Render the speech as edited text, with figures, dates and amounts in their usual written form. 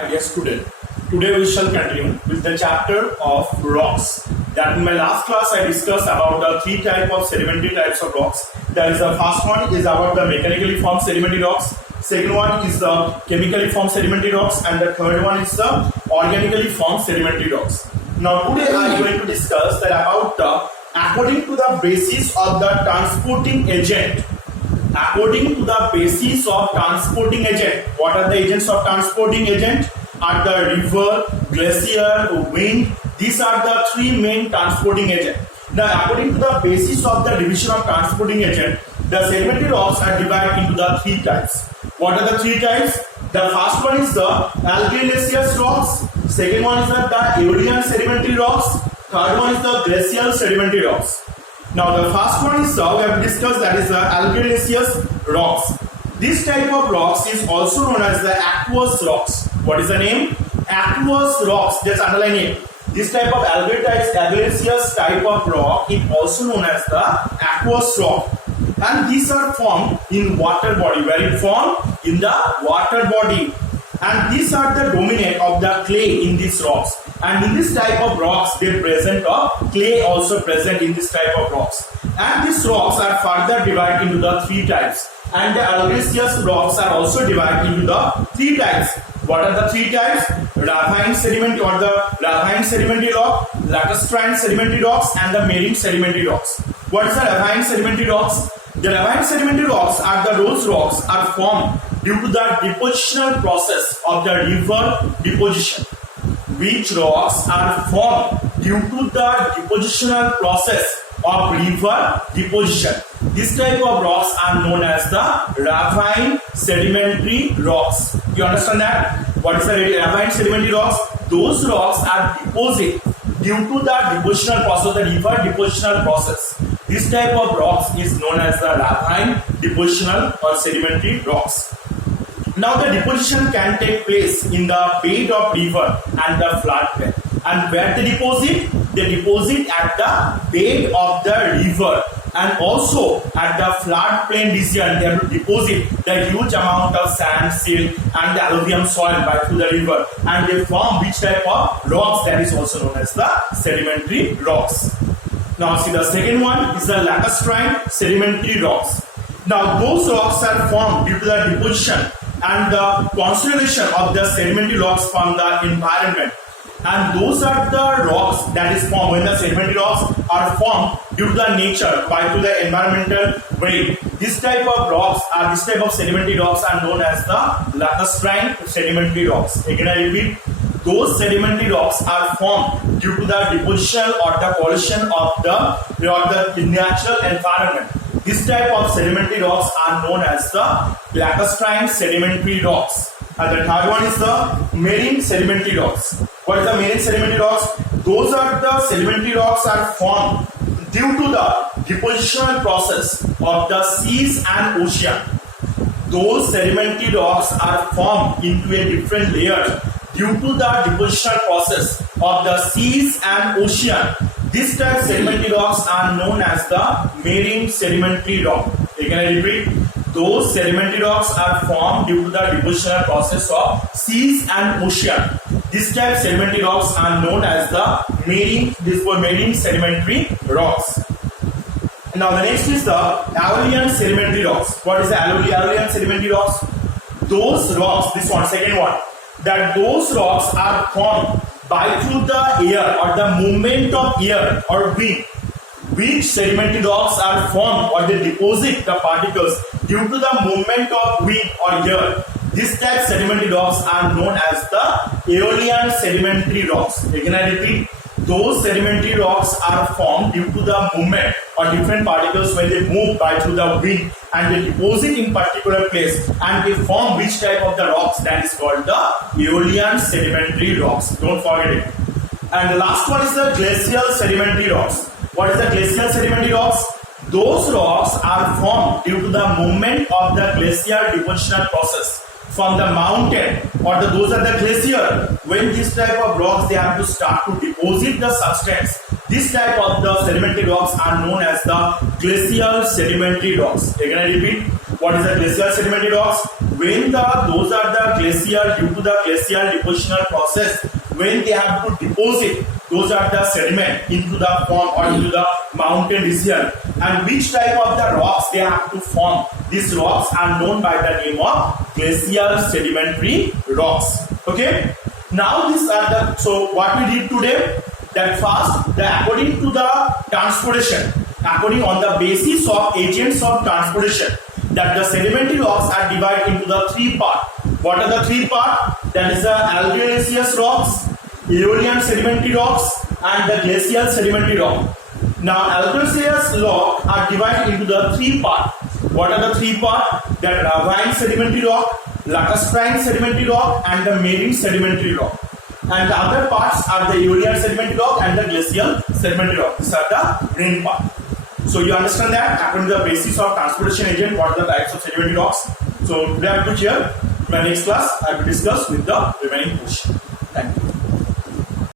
My dear student, today we shall continue with the chapter of rocks. That in my last class I discussed about the three types of sedimentary types of rocks. That is, the first one is about the mechanically formed sedimentary rocks. Second one is the chemically formed sedimentary rocks, and the third one is the organically formed sedimentary rocks. Now today I am going to discuss that about the according to the basis of the transporting agent. According to the basis of transporting agent, what are the agents of transporting agent? Are the river, glacier, wind. These are the three main transporting agents. Now, according to the basis of the division of transporting agent, the sedimentary rocks are divided into the three types. What are the three types? The first one is the argillaceous rocks. Second one is the Aeolian sedimentary rocks. Third one is the glacial sedimentary rocks. Now the first one is we have discussed, that is the argillaceous rocks. This type of rocks is also known as the aqueous rocks. What is the name? Aqueous rocks. Just underline it. This type of argillaceous type of rock is also known as the aqueous rock. And these are formed in water body. Where it formed? In the water body. And these are the dominant of the clay in these rocks. And in this type of rocks, they present clay also present in this type of rocks. And these rocks are further divided into the three types. And the argillaceous rocks are also divided into the three types. What are the three types? Ravine sedimentary or the ravine sedimentary rock, lacustrine sedimentary rocks, and the marine sedimentary rocks. What is the ravine sedimentary rocks? The ravine sedimentary rocks are those rocks are formed due to the depositional process of the river deposition. Which rocks are formed due to the depositional process of river deposition. This type of rocks are known as the ravine sedimentary rocks. You understand that? What is the ravine sedimentary rocks? Those rocks are deposited due to the depositional process, the river depositional process. This type of rocks is known as the ravine depositional or sedimentary rocks. Now the deposition can take place in the bed of river and the floodplain. And where they deposit? They deposit at the bed of the river and also at the floodplain region. They have to deposit the huge amount of sand, silt and the alluvium soil through the river, and they form which type of rocks? That is also known as the sedimentary rocks. Now see, the second one is the lacustrine sedimentary rocks. Now those rocks are formed due to the deposition and the consolidation of the sedimentary rocks from the environment. And those are the rocks that is formed when the sedimentary rocks are formed due to the nature through the environmental way. This type of rocks are this type of sedimentary rocks are known as the lacustrine sedimentary rocks. Again I repeat, those sedimentary rocks are formed due to the deposition or the pollution of the natural environment. This type of sedimentary rocks are known as the lacustrine sedimentary rocks. And the third one is the marine sedimentary rocks. What is the marine sedimentary rocks? Those are the sedimentary rocks are formed due to the depositional process of the seas and ocean. Those sedimentary rocks are formed into a different layer due to the depositional process of the seas and ocean. This type of sedimentary rocks are known as the marine sedimentary rock. Again I repeat, those sedimentary rocks are formed due to the depositional process of seas and ocean. This type of sedimentary rocks are known as the marine sedimentary rocks. Now the next is the Aeolian sedimentary rocks. What is the Aeolian sedimentary rocks? Those rocks, this one, second one, that those rocks are formed through the air or the movement of air or wind. Which sedimentary rocks are formed or they deposit the particles due to the movement of wind or air. This type of sedimentary rocks are known as the Aeolian sedimentary rocks. Again I repeat, those sedimentary rocks are formed due to the movement or different particles when they move through the wind and they deposit in particular place and they form which type of the rocks? That is called the Aeolian sedimentary rocks. Don't forget it. And the last one is the glacial sedimentary rocks. What is the glacial sedimentary rocks? Those rocks are formed due to the movement of the glacial depositional process from the mountain or those are the glacier. When this type of rocks they have to start to deposit the substance, this type of the sedimentary rocks are known as the glacial sedimentary rocks. Again I repeat, what is the glacial sedimentary rocks? when those are the glacier, due to the glacial depositional process, when they have to deposit those are the sediment into the form or into the mountain region, and which type of the rocks they have to form. These rocks are known by the name of glacial sedimentary rocks. Okay, now these are the, so what we did today, that first, according to the transportation, according on the basis of agents of transportation, that the sedimentary rocks are divided into the three parts. What are the three parts? That is the alluviaceous rocks, aeolian sedimentary rocks, and the glacial sedimentary rock. Now alluviaceous rocks are divided into the three parts. What are the three parts? That ravine sedimentary rock, lacustrine sedimentary rock, and the marine sedimentary rock. And the other parts are the aeolian sedimentary rock and the glacial sedimentary rock. These are the green part. So you understand that according to the basis of transportation agent, what are the types of sedimentary rocks. So today I have to here. In my next class, I will discuss with the remaining portion.